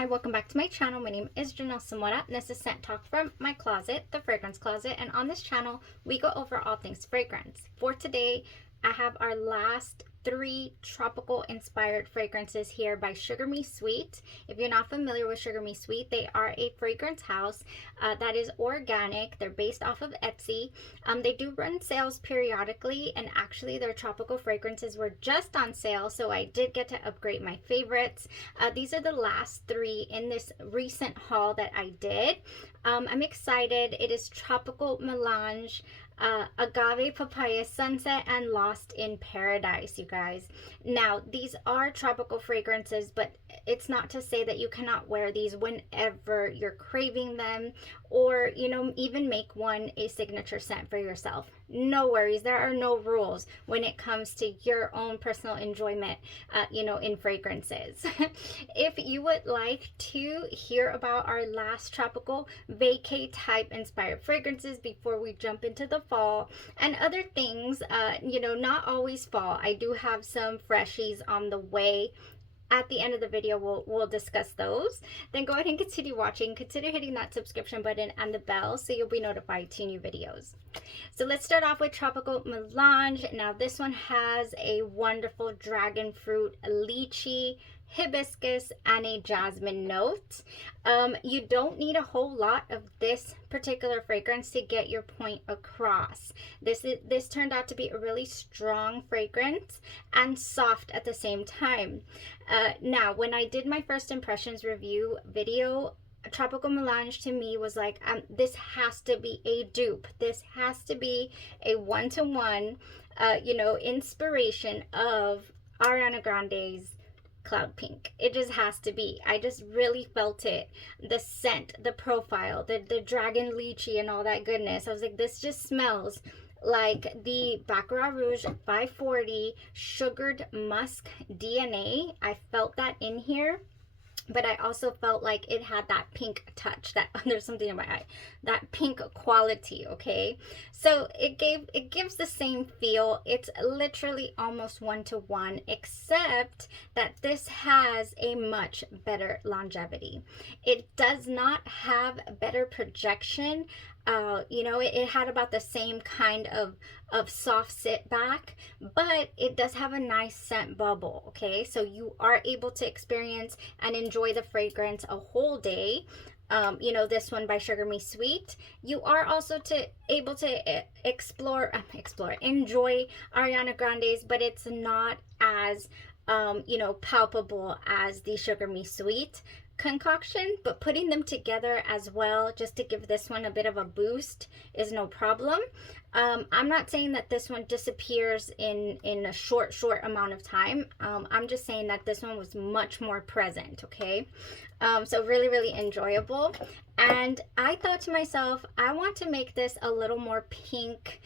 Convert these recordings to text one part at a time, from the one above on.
Hi, welcome back to my channel. My name is Simone, and this is Scent Talk from my closet, the fragrance closet. And on this channel, we go over all things fragrance. For today, I have our last 3 tropical inspired fragrances here by Sugar Me Sweet. If you're not familiar with Sugar Me Sweet, they are a fragrance house that is organic. They're based off of Etsy. They do run sales periodically, and actually their tropical fragrances were just on sale, so I did get to upgrade my favorites. These are the last 3 in this recent haul that I did. I'm excited. It is Tropical Melange, Agave Papaya, Sunset, and Lost in Paradise, you guys. Now, these are tropical fragrances, but it's not to say that you cannot wear these whenever you're craving them, or, you know, even make one a signature scent for yourself. No worries. There are no rules when it comes to your own personal enjoyment, you know, in fragrances. If you would like to hear about our last tropical vacay type inspired fragrances before we jump into the fall and other things, you know, not always fall. I do have some freshies on the way. At the end of the video, we'll discuss those. Then go ahead and continue watching. Consider hitting that subscription button and the bell so you'll be notified to new videos. So let's start off with Tropical Melange. Now this one has a wonderful dragon fruit, lychee, hibiscus, and a jasmine note. You don't need a whole lot of this particular fragrance to get your point across. This turned out to be a really strong fragrance and soft at the same time. Now, when I did my first impressions review video, Tropical Melange to me was like, this has to be a dupe. This has to be a one-to-one, you know, inspiration of Ariana Grande's Cloud Pink. It just has to be. I just really felt it. The scent, the profile, the dragon lychee and all that goodness. I was like, this just smells like the Baccarat Rouge 540 sugared musk DNA. I felt that in here. But I also felt like it had that pink touch, that there's something in my eye, that pink quality, okay? So it gives the same feel. It's literally almost one-to-one, except that this has a much better longevity. It does not have better projection. You know, it had about the same kind of soft sit back, but it does have a nice scent bubble, okay? So you are able to experience and enjoy the fragrance a whole day. You know, this one by Sugar Me Sweet. You are also able to enjoy Ariana Grande's, but it's not as, you know, palpable as the Sugar Me Sweet concoction, but putting them together as well just to give this one a bit of a boost is no problem. I'm not saying that this one disappears in a short amount of time. I'm just saying that this one was much more present, okay? So really enjoyable. And I thought to myself, I want to make this a little more pink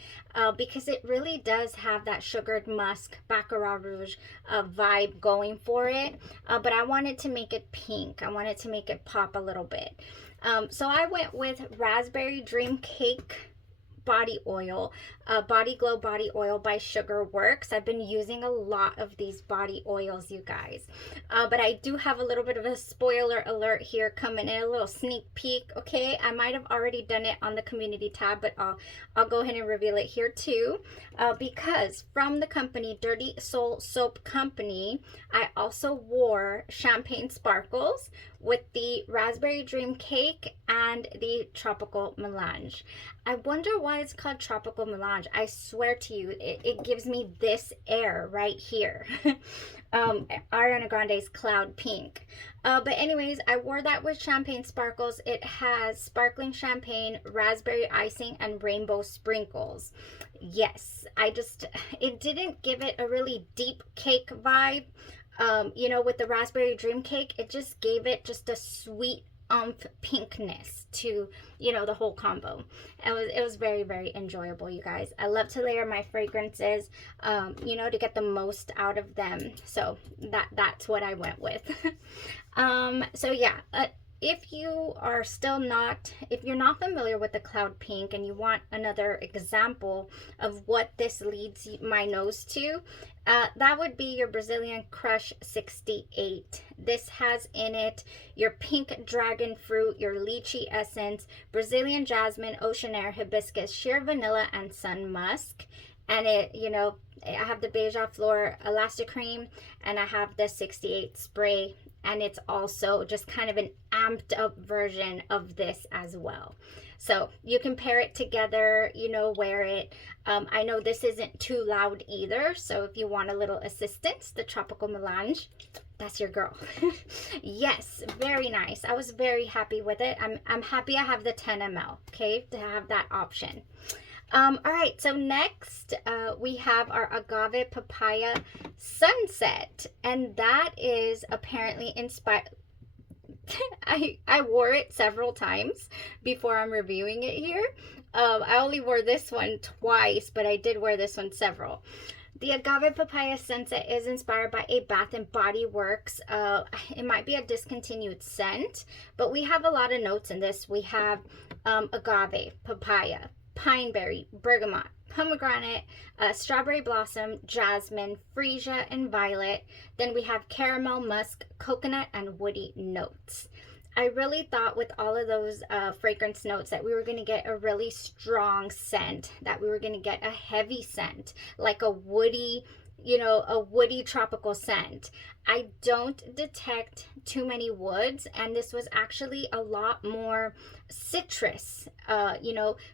because it really does have that sugared musk Baccarat Rouge vibe going for it, but I wanted to make it pink. I wanted to make it pop a little bit. So I went with Raspberry Dream Cake body oil, Body Glow body oil by Sugar Works. I've been using a lot of these body oils, you guys, but I do have a little bit of a spoiler alert here coming in, a little sneak peek, okay? I might have already done it on the community tab, but I'll go ahead and reveal it here too, because from the company Dirty Soul Soap Company, I also wore Champagne Sparkles with the Raspberry Dream Cake and the Tropical Melange. I wonder why it's called Tropical Melange. I swear to you, it gives me this air right here. Ariana Grande's Cloud Pink. But anyways, I wore that with Champagne Sparkles. It has sparkling champagne, raspberry icing, and rainbow sprinkles. Yes, it didn't give it a really deep cake vibe. You know, with the Raspberry Dream Cake, it just gave it just a sweet pinkness to, you know, the whole combo. It was very enjoyable, you guys. I love to layer my fragrances, you know, to get the most out of them. So that's what I went with. So yeah, if you're not familiar with the Cloud Pink and you want another example of what this leads my nose to, that would be your Brazilian Crush 68. This has in it your pink dragon fruit, your lychee essence, Brazilian jasmine, ocean air, hibiscus, sheer vanilla, and sun musk. And it, I have the Beige Fleur Elastic Cream, and I have the 68 spray, and it's also just kind of an amped up version of this as well. So you can pair it together, wear it. I know this isn't too loud either, so if you want a little assistance, the Tropical Melange, that's your girl. Yes, very nice. I was very happy with it. I'm happy I have the 10 ml, okay, to have that option. All right, so next we have our Agave Papaya Sunset, and that is apparently inspired. I wore it several times before I'm reviewing it here. I only wore this one twice, but I did wear this one several. The Agave Papaya Sunset is inspired by a Bath and Body Works. It might be a discontinued scent, but we have a lot of notes in this. We have agave, papaya, pine berry, bergamot, pomegranate, strawberry blossom, jasmine, freesia, and violet. Then we have caramel, musk, coconut, and woody notes. I really thought with all of those fragrance notes that we were going to get a really strong scent, that we were going to get a heavy scent, like a woody, a woody tropical scent. I don't detect too many woods, and this was actually a lot more citrus,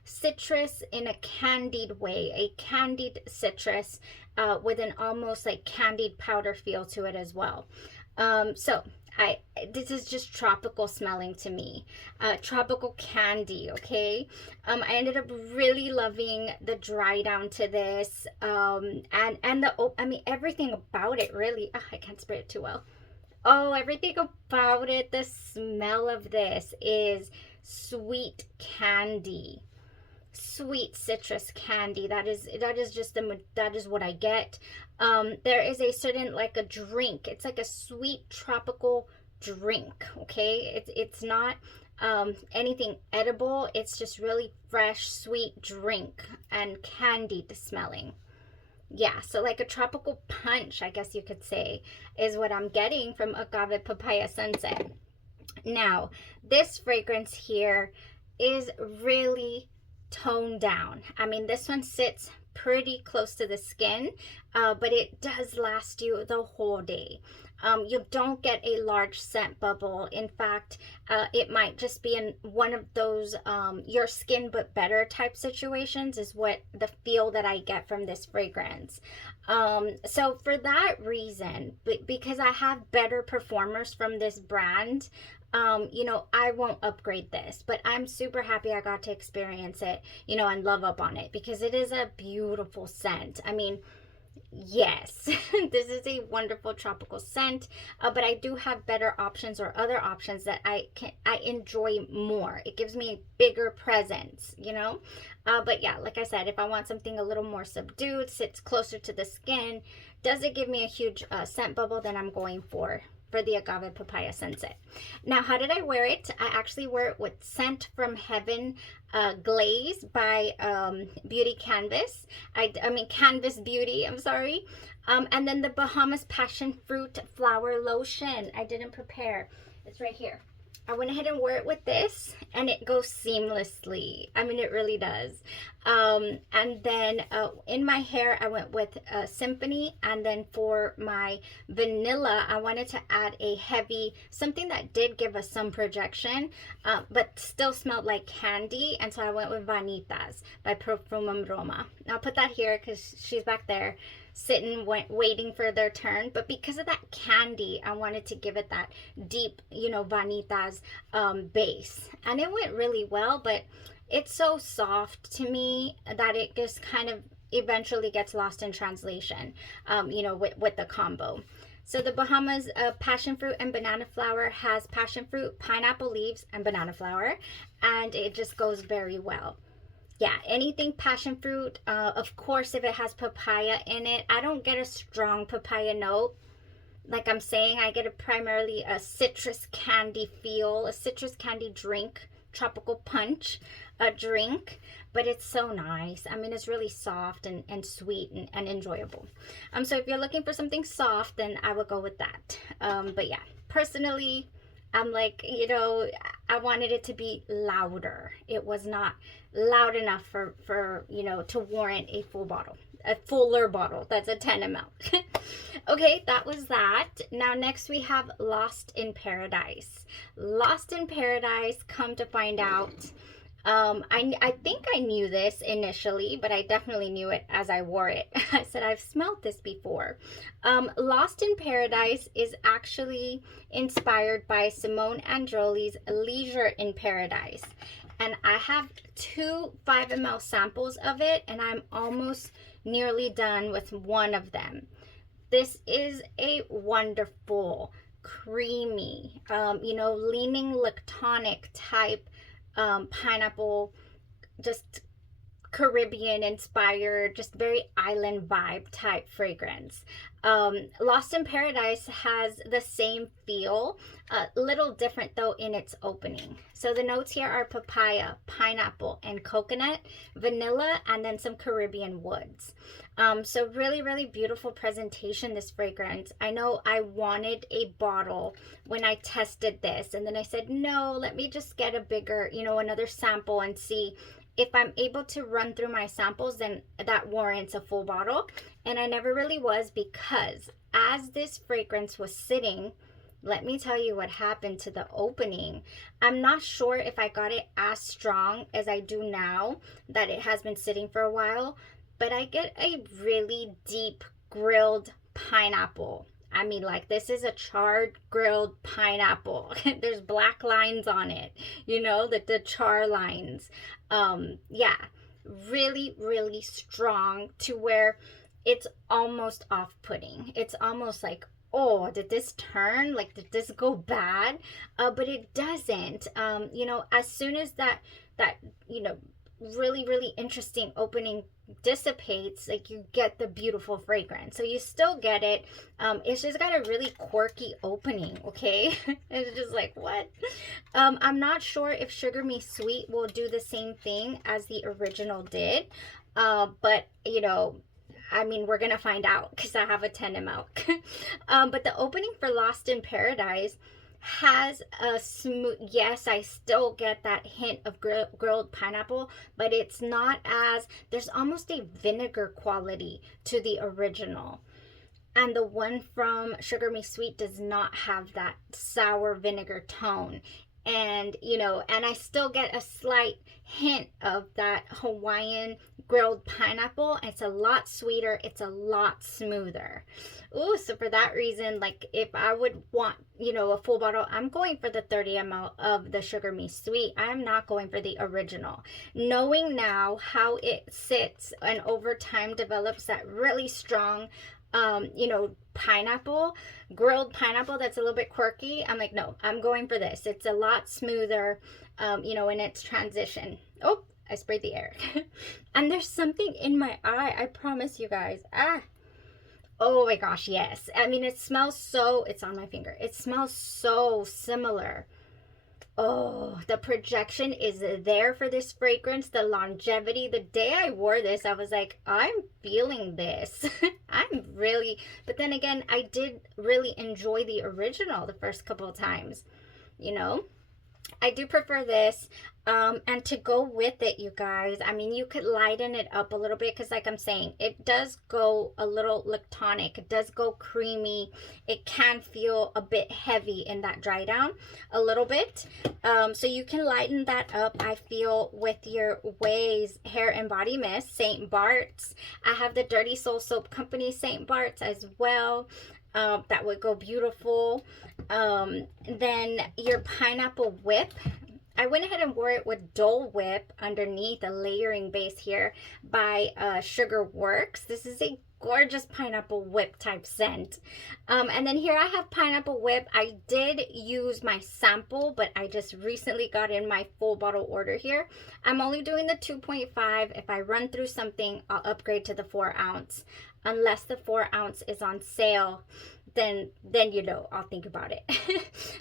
citrus in a candied way, a candied citrus with an almost like candied powder feel to it as well. This is just tropical smelling to me, tropical candy. Okay, I ended up really loving the dry down to this, and everything about it really. I can't spray it too well. Oh, everything about it, the smell of this is sweet candy, sweet citrus candy. That is what I get. There is a certain, like a drink, it's like a sweet tropical drink. Okay, it's not anything edible, it's just really fresh sweet drink and candied smelling. Yeah, so like a tropical punch, I guess you could say, is what I'm getting from Agave Papaya Sunset. Now, this fragrance here is really toned down. I mean, this one sits pretty close to the skin, but it does last you the whole day. You don't get a large scent bubble. In fact, it might just be in one of those your skin but better type situations is what the feel that I get from this fragrance. So for that reason, because I have better performers from this brand, I won't upgrade this, but I'm super happy I got to experience it, and love up on it, because it is a beautiful scent. I mean, yes, this is a wonderful tropical scent, but I do have better options or other options that I enjoy more. It gives me a bigger presence, but yeah, like I said, if I want something a little more subdued, sits closer to the skin, doesn't give me a huge scent bubble, then I'm going for the Agave Papaya Sunset. Now, how did I wear it? I actually wear it with Scent from Heaven Glaze by Beauty Canvas. I mean Canvas Beauty, I'm sorry. And then the Bahamas Passion Fruit Flower Lotion. I didn't prepare. It's right here. I went ahead and wore it with this, and it goes seamlessly. I mean, it really does. And then in my hair, I went with Symphony, and then for my vanilla, I wanted to add a heavy, something that did give us some projection, but still smelled like candy, and so I went with Vanitas by Perfume. I'll put that here because she's back there sitting waiting for their turn, but because of that candy, I wanted to give it that deep, Vanitas base, and it went really well. But it's so soft to me that it just kind of eventually gets lost in translation, with the combo. So the Bahamas passion fruit and banana flower has passion fruit, pineapple leaves, and banana flower, and it just goes very well. Yeah, anything passion fruit, of course, if it has papaya in it. I don't get a strong papaya note. like I'm saying, I get primarily a citrus candy feel, a citrus candy drink, tropical punch, a drink, but it's so nice. I mean, it's really soft and sweet and enjoyable. So if you're looking for something soft, then I would go with that. But yeah, personally, I'm like, you know, I wanted it to be louder. It was not loud enough for you know, to warrant a full bottle, a fuller bottle. That's a 10 ml. Okay, that was that. Now next we have Lost in Paradise. Lost in Paradise, come to find out, I think I knew this initially, but I definitely knew it as I wore it. I said, I've smelled this before. Lost in Paradise is actually inspired by Simone Andreoli's Leisure in Paradise. And I have 2 5 ml samples of it, and I'm almost nearly done with one of them. This is a wonderful, creamy, you know, leaning lactonic type pineapple, just Caribbean inspired, just very island vibe type fragrance. Lost in Paradise has the same feel, a little different though in its opening. So the notes here are papaya, pineapple, and coconut, vanilla, and then some Caribbean woods. So really, really beautiful presentation, this fragrance. I know I wanted a bottle when I tested this, and then I said, no, let me just get a bigger, you know, another sample and see if I'm able to run through my samples, then that warrants a full bottle. And I never really was, because as this fragrance was sitting, let me tell you what happened to the opening. I'm not sure if I got it as strong as I do now that it has been sitting for a while, but I get a really deep grilled pineapple. I mean, like, this is a charred grilled pineapple. There's black lines on it, you know, the char lines. Yeah, really, really strong, to where it's almost off-putting. It's almost like, oh, did this turn? Like, did this go bad? But it doesn't. You know, as soon as that, you know, really, really interesting opening dissipates, like, you get the beautiful fragrance. So you still get it. It's just got a really quirky opening, okay? It's just like, what? I'm not sure if Sugar Me Sweet will do the same thing as the original did, but you know, I mean, we're gonna find out, because I have a 10 ml. But the opening for Lost in Paradise has a smooth, yes, I still get that hint of grilled pineapple, but it's not as, there's almost a vinegar quality to the original. And the one from Sugar Me Sweet does not have that sour vinegar tone. And, you know, and I still get a slight hint of that Hawaiian grilled pineapple. It's a lot sweeter. It's a lot smoother. Ooh, so for that reason, like, if I would want, you know, a full bottle, I'm going for the 30 ml of the Sugar Me Sweet. I'm not going for the original. Knowing now how it sits and over time develops that really strong, you know, pineapple, grilled pineapple that's a little bit quirky, I'm like, no, I'm going for this. It's a lot smoother, you know, in its transition. Oh, I sprayed the air. And there's something in my eye, I promise you guys. Oh my gosh, yes. I mean, it smells so, it's on my finger. It smells so similar. Oh, the projection is there for this fragrance, the longevity. The day I wore this, I was like, I'm feeling this. I'm really, but then again, I did really enjoy the original the first couple of times, you know. I do prefer this. And to go with it, you guys, I mean, you could lighten it up a little bit, because like I'm saying, it does go a little lactonic. It does go creamy. It can feel a bit heavy in that dry down a little bit. So you can lighten that up, I feel, with your Ways Hair and Body Mist, St. Bart's. I have the Dirty Soul Soap Company St. Bart's as well. That would go beautiful. Then your Pineapple Whip. I went ahead and wore it with Dole Whip underneath, a layering base here by Sugar Works. This is a gorgeous pineapple whip type scent. And then here I have Pineapple Whip. I did use my sample, but I just recently got in my full bottle order here. I'm only doing the 2.5. If I run through something, I'll upgrade to the 4 ounce, unless the 4 ounce is on sale. then you know I'll think about it.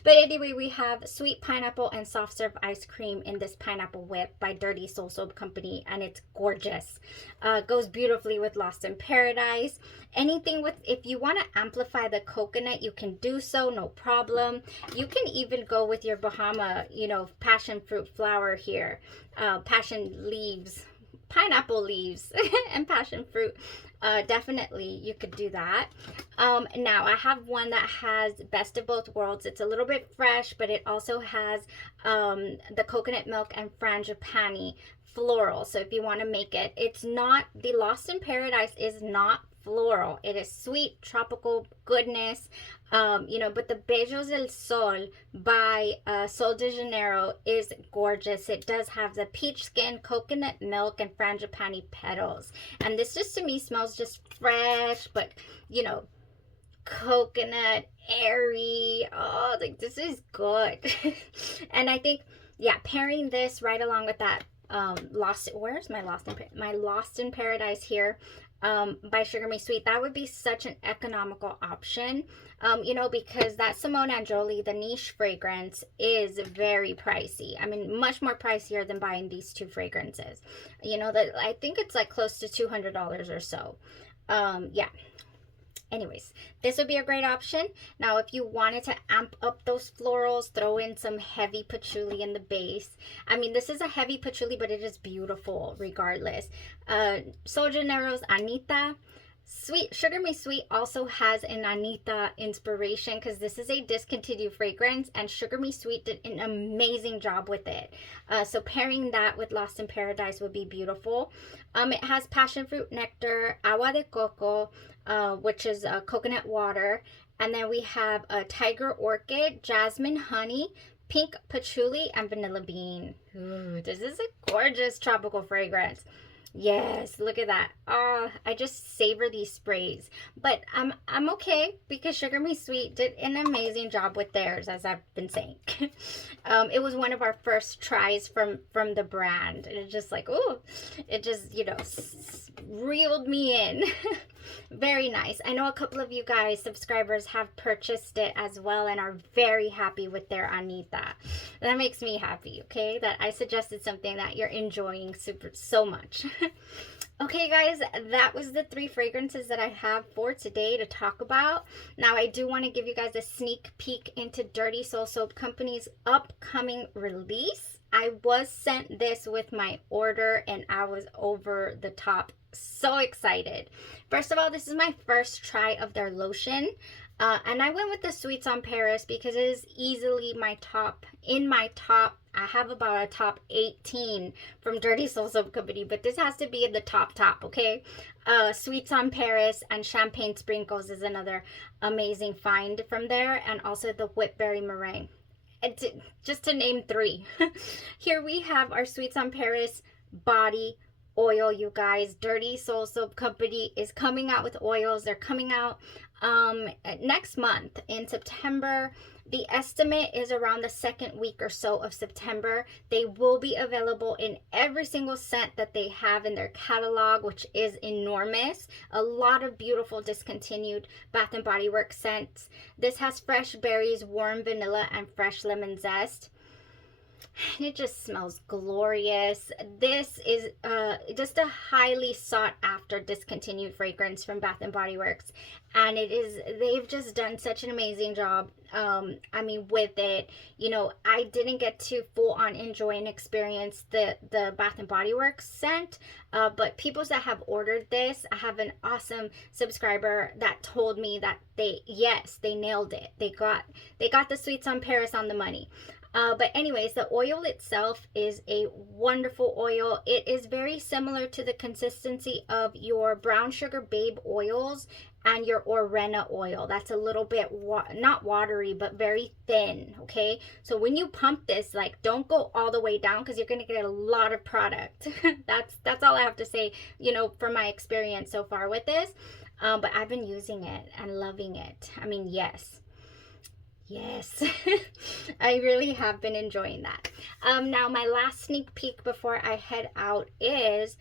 But anyway, we have sweet pineapple and soft serve ice cream in this pineapple whip by Dirty Soul Soap Company, and it's gorgeous. Goes beautifully with Lost in Paradise. Anything with, if you want to amplify the coconut, you can do so, no problem. You can even go with your Bahama, you know, passion fruit flower here, passion leaves, pineapple leaves and passion fruit. Definitely you could do that. Now I have one that has best of both worlds. It's a little bit fresh, but it also has the coconut milk and frangipani floral. So if you want to make it, it's not, the Lost in Paradise is not floral. It is sweet tropical goodness, you know, but the Beijos del Sol by Sol de Janeiro is gorgeous. It does have the peach skin, coconut milk, and frangipani petals, and this just to me smells just fresh, but you know, coconut, airy. Oh, like this is good. And I think, yeah, pairing this right along with that where's my Lost in Paradise here, by Sugar Me Sweet, that would be such an economical option, you know, because that Simone Andreoli, the niche fragrance, is very pricey. I mean, much more pricier than buying these two fragrances. You know, that I think it's like close to $200 or so. Yeah. Anyways, this would be a great option. Now, if you wanted to amp up those florals, throw in some heavy patchouli in the base. I mean, this is a heavy patchouli, but it is beautiful regardless. Sol Janeiro's Anitta. Sweet Sugar Me Sweet also has an Anitta inspiration because this is a discontinued fragrance, and Sugar Me Sweet did an amazing job with it. So pairing that with Lost in Paradise would be beautiful. It has passion fruit nectar, agua de coco, which is coconut water, and then we have a tiger orchid, jasmine honey, pink patchouli, and vanilla bean. Ooh, this is a gorgeous tropical fragrance. Yes, look at that. I just savor these sprays, but I'm okay because Sugar Me Sweet did an amazing job with theirs, as I've been saying. It was one of our first tries from the brand. It's just like, oh, it just, you know, reeled me in. Very nice. I know a couple of you guys, subscribers, have purchased it as well and are very happy with their Anitta. That makes me happy, okay? That I suggested something that you're enjoying so much. Okay, guys, that was the 3 fragrances that I have for today to talk about. Now, I do want to give you guys a sneak peek into Dirty Soul Soap Company's upcoming release. I was sent this with my order, and I was over the top so excited. First of all, this is my first try of their lotion. And I went with the Sweets on Paris because it is easily my top. In my top, I have about a top 18 from Dirty Soul Soap Company, but this has to be in the top, okay? Sweets on Paris and Champagne Sprinkles is another amazing find from there, and also the Whipberry Meringue. Just to name 3. Here we have our Sweets on Paris body oil, you guys. Dirty Soul Soap Company is coming out with oils. They're coming out next month in September. The estimate is around the 2nd week or so of September. They will be available in every single scent that they have in their catalog, which is enormous. A lot of beautiful discontinued Bath & Body Works scents. This has fresh berries, warm vanilla, and fresh lemon zest. And it just smells glorious. This is just a highly sought after discontinued fragrance from Bath & Body Works, and they've just done such an amazing job. I mean, with it, you know, I didn't get to full on enjoy and experience the Bath & Body Works scent, but people that have ordered this, I have an awesome subscriber that told me that they nailed it. They got the Sweets on Paris on the money. But anyways, the oil itself is a wonderful oil. It is very similar to the consistency of your Brown Sugar Babe oils and your Orena oil. That's a little bit, not watery, but very thin, okay? So when you pump this, like, don't go all the way down because you're going to get a lot of product. That's all I have to say, you know, from my experience so far with this. But I've been using it and loving it. I mean, yes, I really have been enjoying that. Now, my last sneak peek before I head out is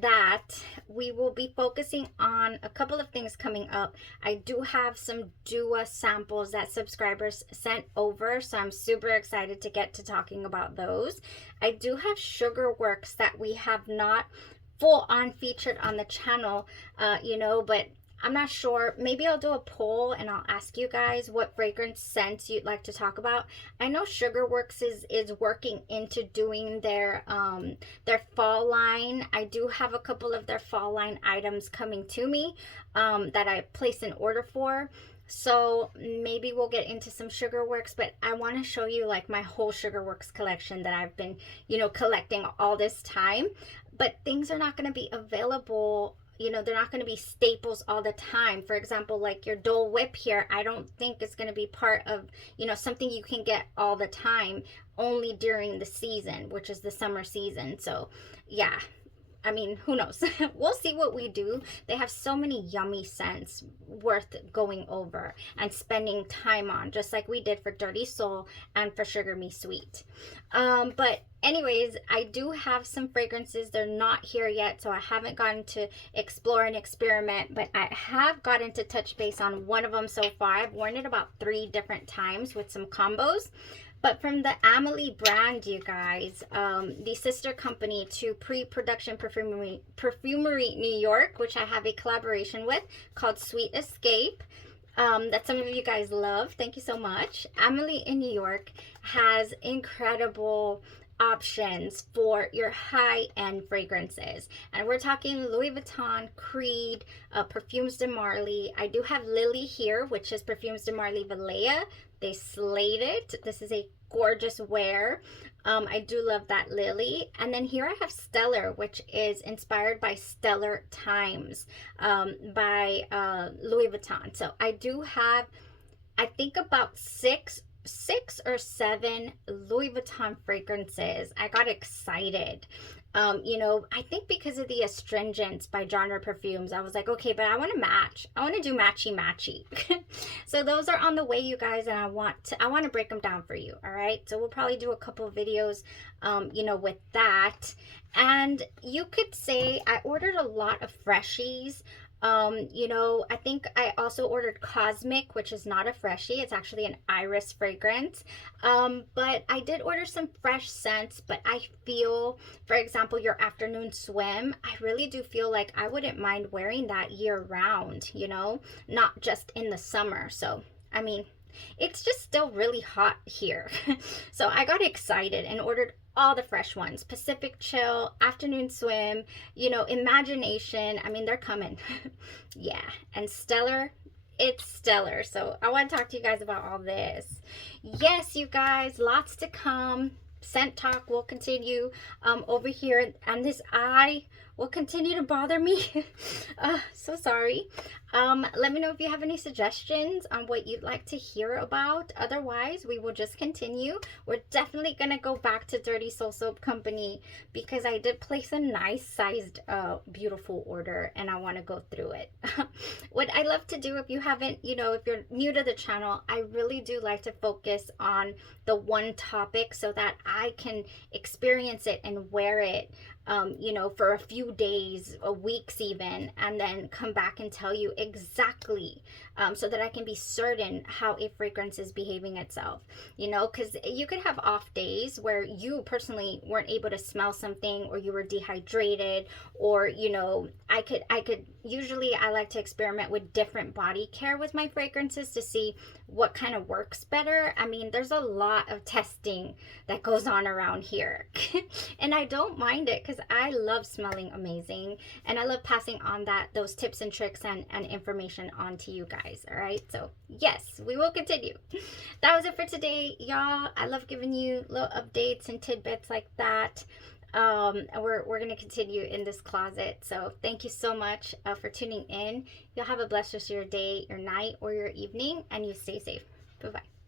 that we will be focusing on a couple of things coming up. I do have some Dua samples that subscribers sent over, so I'm super excited to get to talking about those. I do have sugar works that we have not full on featured on the channel, but I'm not sure. Maybe I'll do a poll and I'll ask you guys what fragrance scents you'd like to talk about. I know Sugarworks is working into doing their fall line. I do have a couple of their fall line items coming to me that I placed an order for. So maybe we'll get into some Sugarworks, but I want to show you like my whole Sugarworks collection that I've been, collecting all this time. But things are not going to be available, they're not going to be staples all the time. For example, like your Dole Whip here, I don't think it's going to be part of, something you can get all the time, only during the season, which is the summer season. So yeah, I mean, who knows? We'll see what we do. They have so many yummy scents worth going over and spending time on, just like we did for Dirty Soul and for Sugar Me Sweet. But anyways, I do have some fragrances. They're not here yet, so I haven't gotten to explore and experiment, but I have gotten to touch base on one of them so far. I've worn it about 3 different times with some combos. But from the Amelie brand, you guys, the sister company to Pre-Production Perfumery New York, which I have a collaboration with called Sweet Escape, that some of you guys love. Thank you so much. Amelie in New York has incredible options for your high-end fragrances, and we're talking Louis Vuitton, Creed, Parfums de Marly. I do have Lily here, which is Parfums de Marly Valleja. They slayed it. This is a gorgeous wear. I do love that Lily. And then here I have Stellar, which is inspired by Stellar Times by Louis Vuitton. So I do have, I think, about six or 7 Louis Vuitton fragrances. I got excited. I think because of the Astringents by Genre Perfumes, I was like, okay, but I want to match. I want to do matchy. So those are on the way, you guys, and I want to break them down for you. All right. So we'll probably do a couple of videos, with that. And you could say I ordered a lot of freshies. I think I also ordered Cosmic, which is not a freshie. It's actually an iris fragrance. But I did order some fresh scents, but I feel, for example, your afternoon swim, I really do feel like I wouldn't mind wearing that year round, not just in the summer. So, I mean, it's just still really hot here. So I got excited and ordered all the fresh ones. Pacific Chill, Afternoon Swim, Imagination. I mean, they're coming. Yeah. And Stellar, it's stellar. So I want to talk to you guys about all this. Yes, you guys, lots to come. Scent talk will continue over here, and this eye will continue to bother me. So sorry. Let me know if you have any suggestions on what you'd like to hear about. Otherwise, we will just continue. We're definitely gonna go back to Dirty Soul Soap Company because I did place a nice sized beautiful order, and I want to go through it. What I love to do, if you haven't, if you're new to the channel, I really do like to focus on the one topic so that I can experience it and wear it for a few days, weeks even, and then come back and tell you exactly so that I can be certain how a fragrance is behaving itself, because you could have off days where you personally weren't able to smell something, or you were dehydrated, or I could usually I like to experiment with different body care with my fragrances to see what kind of works better. I mean, there's a lot of testing that goes on around here and I don't mind it because I love smelling amazing, and I love passing on those tips and tricks and information on to you guys. All right, so yes, we will continue. That was it for today, y'all. I love giving you little updates and tidbits like that. And we're gonna continue in this closet. So thank you so much for tuning in. You'll have a blessed rest of your day, your night, or your evening, and you stay safe. Bye bye.